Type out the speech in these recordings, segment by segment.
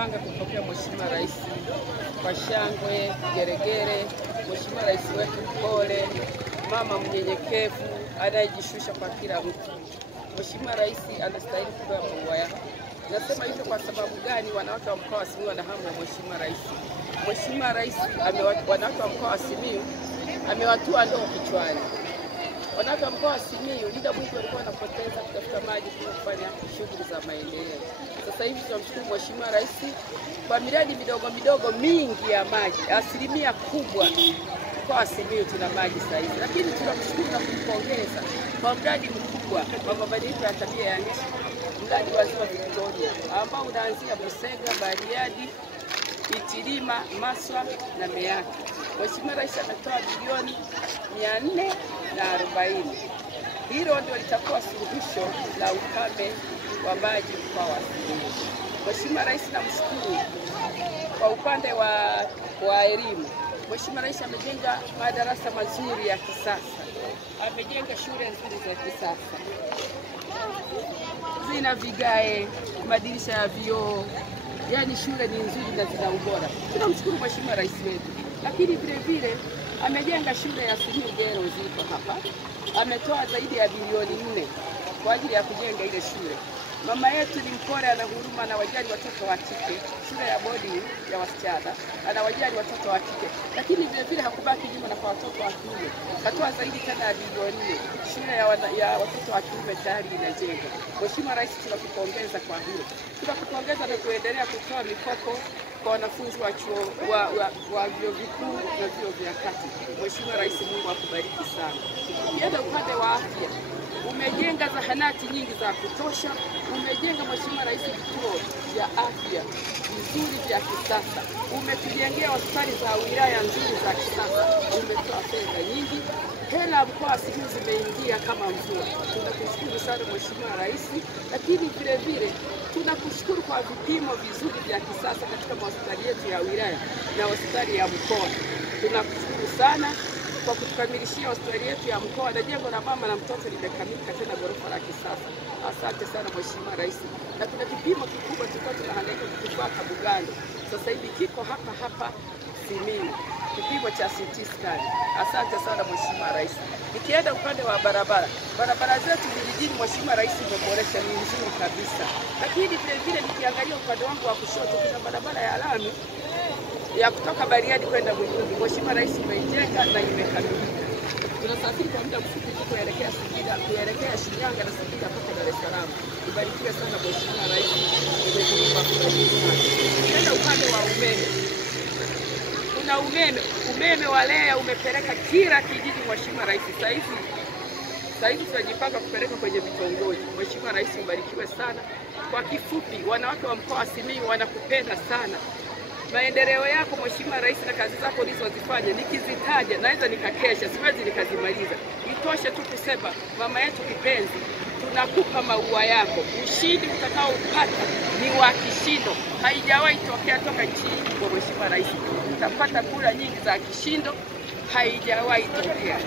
tumejipanga kupokea Mheshimiwa Rais kwa shangwe, geregere. Mheshimiwa Rais wetu mpole, mama mnyenyekevu, anayejishusha kwa kila mtu. Mheshimiwa Rais anastahili kupewa maua yake. Nasema hivyo kwa sababu gani? Wanawake wa mkoa wa Simiyu wana hamu ya Mheshimiwa Rais. Mheshimiwa Rais wanawake wa mkoa wa Simiyu amewatua ndoo kichwani. Wanawake wa mkoa wa Simiyu muda mwingi walikuwa wanapoteza kutafuta maji kwa kufanya shughuli za maendeleo. Sasa hivi tunamshukuru Mheshimiwa Rais kwa miradi midogo midogo mingi ya maji. Asilimia kubwa mkoa wa Simiyu tuna maji sasa hivi. Lakini tunamshukuru na kumpongeza kwa mradi mkubwa wa mabadiliko ya tabia ya nchi, mradi wa Ziwa Victoria ambao unaanzia Busega, Bariadi, Itilima, Maswa na Meyaki. Mheshimiwa Rais ametoa bilioni 440. Hilo ndio litakuwa suluhisho la ukame wa maji mkoa wa Simiyu. Mheshimiwa Rais namshukuru kwa upande wa elimu. Mheshimiwa Rais amejenga madarasa mazuri ya kisasa. Amejenga shule nzuri za kisasa. Zina vigae, madirisha ya vioo. Yaani shule ni nzuri na zina ubora. Tunamshukuru Mheshimiwa Rais wetu. Lakini vile vile amejenga shule ya Simiyu Girls ziko hapa. Ametoa zaidi ya bilioni 4 kwa ajili ya kujenga ile shule. Mama yetu ni mpole, ana huruma, anawajali watoto wa kike. Shule ya boarding ya wasichana, anawajali watoto wa kike. Lakini vile vile hakubaki nyuma na kwa watoto wa kiume. Katoa zaidi tena ya bilioni 4. Shule ya watoto wa kiume tayari inajenga. Mheshimiwa Rais tunakupongeza kwa hilo. Tunakupongeza na kuendelea kutoa mikopo kwa wanafunzi wa chuo wa vyuo vikuu na vyuo vya kati. Mheshimiwa Rais, Mungu akubariki sana. Ukienda upande wa afya, umejenga zahanati nyingi za kutosha. Umejenga Mheshimiwa Rais vituo vya afya vizuri vya kisasa. Umetujengea hospitali za wilaya nzuri za kisasa. Umetoa fedha nyingi. Hela mkoa wa Simiyu zimeingia kama mvua. Tunakushukuru sana Mheshimiwa Rais, lakini vile vile tunakushukuru kwa vipimo vizuri vya kisasa katika hospitali yetu ya wilaya na hospitali ya mkoa. Tunakushukuru sana kwa kutukamilishia hospitali yetu ya mkoa, na jengo la mama na mtoto limekamilika tena ghorofa la kisasa. Asante sana Mheshimiwa Rais. Na kuna kipimo kikubwa tulikuwa tunahangaika kukipata Bugando. Sasa hivi kiko hapa Simiyu. Kipimo cha CT scan. Asante sana Mheshimiwa Rais. Nikienda upande wa barabara zetu vijijini Mheshimiwa Rais umeboresha, ni nzuri kabisa. Lakini vile vile nikiangalia upande wangu wa kushoto kuna barabara ya lami ya kutoka Bariadi kwenda Burundi. Mheshimiwa Rais umeijenga na imekamilika. Tunasafiri kwa muda mfupi kuelekea Singida, kuelekea Shinyanga na Singida mpaka Dar es Salaam. Kubarikiwe sana Mheshimiwa Rais. Umekuwa kwa upande wa umeme. Kuna umeme wa REA umepeleka kila kijiji Mheshimiwa Rais. Sasa hivi tunajipanga kupeleka kwenye vitongoji. Mheshimiwa Rais ubarikiwe sana. Kwa kifupi, wanawake wa mkoa wa Simiyu wanakupenda sana. Maendeleo yako Mheshimiwa Rais na kazi zako ulizozifanya nikizitaja naweza nikakesha, siwezi nikazimaliza. Itoshe tu kusema mama yetu kipenzi, tunakupa maua yako. Ushindi utakaopata ni wa kishindo. Haijawahi tokea toka nchi hii kwa Mheshimiwa Rais. Utapata kura nyingi za kishindo, haijawahi tokea.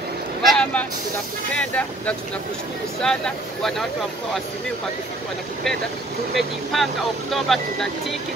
Mama, tunakupenda na tunakushukuru sana. Wanawake wa mkoa wa Simiyu kwa kifupi wanakupenda. Tumejipanga Oktoba tunatiki.